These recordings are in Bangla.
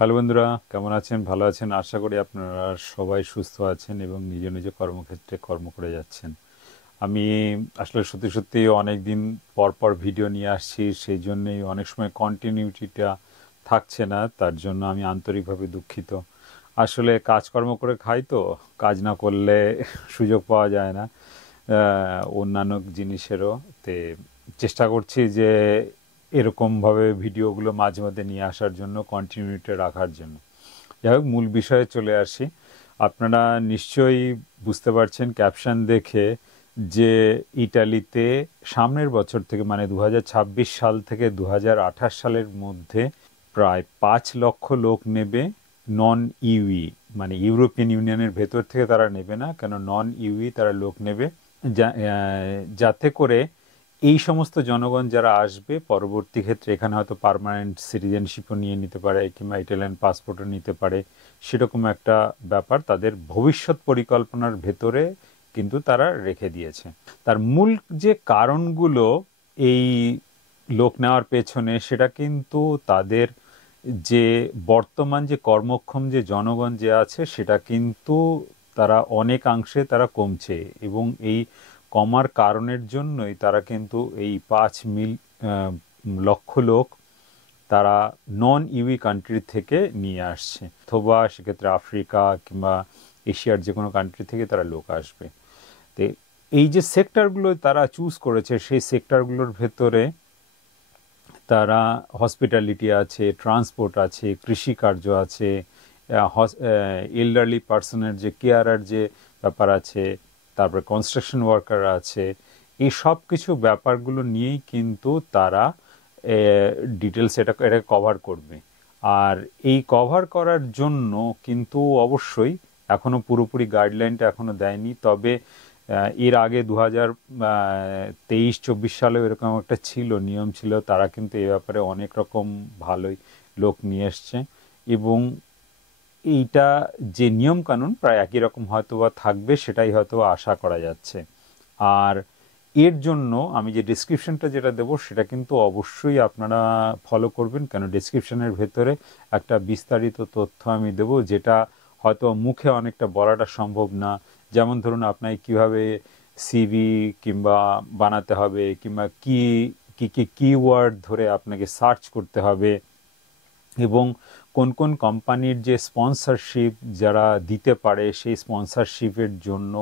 হ্যালো বন্ধুরা, কেমন আছেন? ভালো আছেন? আশা করি আপনারা সবাই সুস্থ আছেন এবং নিজ নিজ কর্মক্ষেত্রে কর্ম করে যাচ্ছেন। আমি আসলে সত্যি সত্যি অনেক দিন পর পর ভিডিও নিয়ে আসছি, সেই জন্যেই অনেক সময় কন্টিনিউটিটা থাকছে না, তার জন্য আমি আন্তরিকভাবে দুঃখিত। আসলে কাজকর্ম করে খাই তো, কাজ না করলে সুযোগ পাওয়া যায় না অন্যান্য জিনিসেরও। তে চেষ্টা করছি যে এরকমভাবে ভিডিওগুলো মাঝে মধ্যে নিয়ে আসার জন্য, কন্টিনিউটি রাখার জন্য। যাই হোক, মূল বিষয়ে চলে আসি। আপনারা নিশ্চয়ই বুঝতে পারছেন ক্যাপশন দেখে যে ইটালিতে সামনের বছর থেকে মানে 2026 সাল থেকে 2028 সালের মধ্যে প্রায় 5 লক্ষ লোক নেবে নন ইউই, মানে ইউরোপিয়ান ইউনিয়নের ভেতর থেকে তারা নেবে না, কেন নন ইউই তারা লোক নেবে, যাতে করে এই সমস্ত জনগণ যারা আসবে পরবর্তী ক্ষেত্রে এখানে হয়তো পার্মানেন্ট সিটিজেনশিপও নিয়ে নিতে পারে কিংবা ইটালিয়ান পাসপোর্টও নিতে পারে, সেরকম একটা ব্যাপার তাদের ভবিষ্যৎ পরিকল্পনার ভেতরে কিন্তু তারা রেখে দিয়েছে। তার মূল যে কারণগুলো এই লোক নেওয়ার পেছনে, সেটা কিন্তু তাদের যে বর্তমান যে কর্মক্ষম যে জনগণ যে আছে সেটা কিন্তু তারা অনেকাংশে তারা কমছে, এবং এই কমার কারণের জন্যই তারা কিন্তু এই 5 লক্ষ লোক তারা নন ইউই কান্ট্রি থেকে নিয়ে আসছে, অথবা সেক্ষেত্রে আফ্রিকা কিংবা এশিয়ার যে কোনো কান্ট্রি থেকে তারা লোক আসবে। তো এই যে সেক্টরগুলো তারা চুজ করেছে, সেই সেক্টরগুলোর ভেতরে তারা হসপিটালিটি আছে, ট্রান্সপোর্ট আছে, কৃষিকার্য আছে, এল্ডারলি পার্সনের যে কেয়ারার যে ব্যাপার আছে, তারপরে কনস্ট্রাকশন ওয়ার্কার আছে। এই সব কিছু ব্যাপারগুলো নিয়েই কিন্তু তারা ডিটেলস এটাকে কভার করবে। আর এই কভার করার জন্য কিন্তু অবশ্যই এখনো পুরোপুরি গাইডলাইনটা এখনো দেয়নি, তবে এর আগে 2023-24 সালেও এরকম একটা ছিল, নিয়ম ছিল, তারা কিন্তু এ ব্যাপারে অনেক রকম ভালোই লোক নিয়ে এসছে, এবং এইটা যে নিয়ম কানুন প্রায় একই রকম হয়তো বা থাকবে, সেটাই হয়তো আশা করা যাচ্ছে। আর এর জন্য আমি যে ডিসক্রিপশনটা যেটা দেবো সেটা কিন্তু অবশ্যই আপনারা ফলো করবেন, কেন ডিসক্রিপশনের ভেতরে একটা বিস্তারিত তথ্য আমি দেবো, যেটা হয়তো মুখে অনেকটা বলাটা সম্ভব না। যেমন ধরুন, আপনাকে কিভাবে সিভি কিংবা বানাতে হবে, কিংবা কি কি কি কিওয়ার্ড ধরে আপনাকে সার্চ করতে হবে, এবং কোন কোন কোম্পানির যে স্পন্সরশিপ যারা দিতে পারে সেই স্পন্সরশিপের জন্য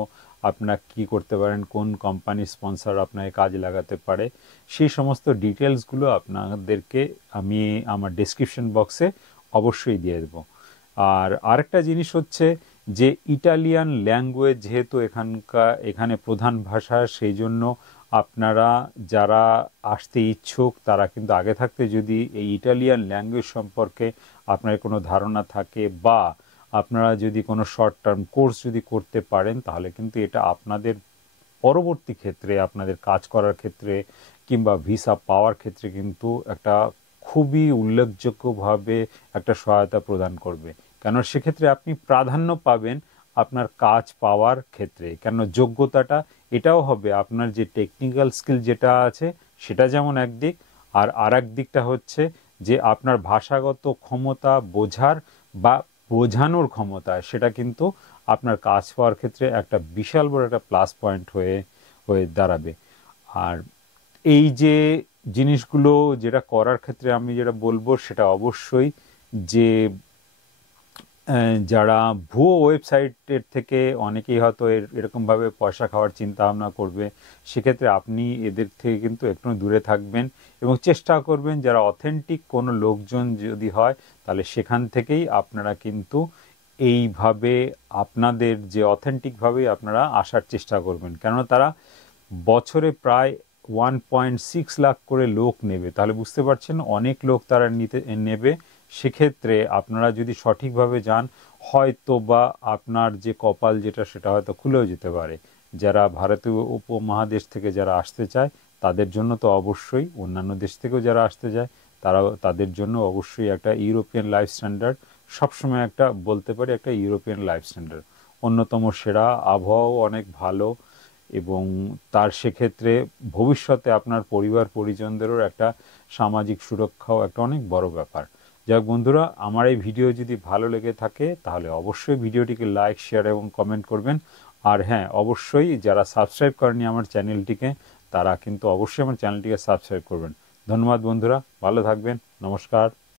আপনারা কি করতে পারেন, কোন কোম্পানির স্পন্সর আপনাকে কাজে লাগাতে পারে, সেই সমস্ত ডিটেলসগুলো আপনাদেরকে আমি আমার ডেসক্রিপশন বক্সে অবশ্যই দিয়ে দেবো। আর আরেকটা জিনিস হচ্ছে যে ইটালিয়ান ল্যাঙ্গুয়েজ যেহেতু এখানে প্রধান ভাষা, সেই জন্য আপনারা যারা আসতে ইচ্ছুক তারা কিন্তু আগে থাকতে যদি এই ইটালিয়ান ল্যাঙ্গুয়েজ সম্পর্কে আপনার কোনো ধারণা থাকে, বা আপনারা যদি কোনো শর্ট টার্ম কোর্স যদি করতে পারেন, তাহলে কিন্তু এটা আপনাদের পরবর্তী ক্ষেত্রে আপনাদের কাজ করার ক্ষেত্রে কিংবা ভিসা পাওয়ার ক্ষেত্রে কিন্তু একটা খুবই উল্লেখযোগ্যভাবে একটা সহায়তা প্রদান করবে। কেন সেক্ষেত্রে আপনি প্রাধান্য পাবেন আপনার কাজ পাওয়ার ক্ষেত্রে, কেন যোগ্যতাটা এটাও হবে আপনার যে টেকনিক্যাল স্কিল যেটা আছে সেটা যেমন একদিক, আর আরেক দিকটা হচ্ছে যে আপনার ভাষাগত ক্ষমতা বোঝার বা বোঝানোর ক্ষমতা, সেটা কিন্তু আপনার কাজ পাওয়ার ক্ষেত্রে একটা বিশাল বড় একটা প্লাস পয়েন্ট হয়ে হয়ে দাঁড়াবে। আর এই যে জিনিসগুলো যেটা করার ক্ষেত্রে আমি যেটা বলবো সেটা অবশ্যই যে যারা ভুয়ো ওয়েবসাইটের থেকে অনেকেই হয়তো এরকমভাবে পয়সা খাওয়ার চিন্তা ভাবনা করবে, সেক্ষেত্রে আপনি এদের থেকে কিন্তু একটু দূরে থাকবেন এবং চেষ্টা করবেন যারা অথেন্টিক কোনো লোকজন যদি হয় তাহলে সেখান থেকেই আপনারা কিন্তু এইভাবে আপনাদের যে অথেন্টিকভাবেই আপনারা আসার চেষ্টা করবেন, কেননা তারা বছরে প্রায় 1.6 লাখ করে লোক নেবে, তাহলে বুঝতে পারছেন অনেক লোক তারা নেবে। সেক্ষেত্রে আপনারা যদি সঠিকভাবে যান, হয়তো বা আপনার যে কপাল যেটা সেটা হয়তো খুলেও যেতে পারে। যারা ভারতীয় উপমহাদেশ থেকে যারা আসতে চায় তাদের জন্য তো অবশ্যই, অন্যান্য দেশ থেকেও যারা আসতে চায় তাদের জন্য অবশ্যই একটা ইউরোপিয়ান লাইফ স্ট্যান্ডার্ড, সবসময় একটা বলতে পারি একটা ইউরোপিয়ান লাইফ স্ট্যান্ডার্ড অন্যতম সেরা, আবহাওয়াও অনেক ভালো, এবং তার সেক্ষেত্রে ভবিষ্যতে আপনার পরিবার পরিজনদেরও একটা সামাজিক সুরক্ষাও একটা অনেক বড় ব্যাপার। যাক বন্ধুরা, আমার এই ভিডিও যদি ভালো লেগে থাকে তাহলে অবশ্যই ভিডিওটিকে লাইক, শেয়ার এবং কমেন্ট করবেন। আর হ্যাঁ, অবশ্যই যারা সাবস্ক্রাইব করেনি আমার চ্যানেলটিকে তারা কিন্তু অবশ্যই আমার চ্যানেলটিকে সাবস্ক্রাইব করবেন। ধন্যবাদ বন্ধুরা, ভালো থাকবেন, নমস্কার।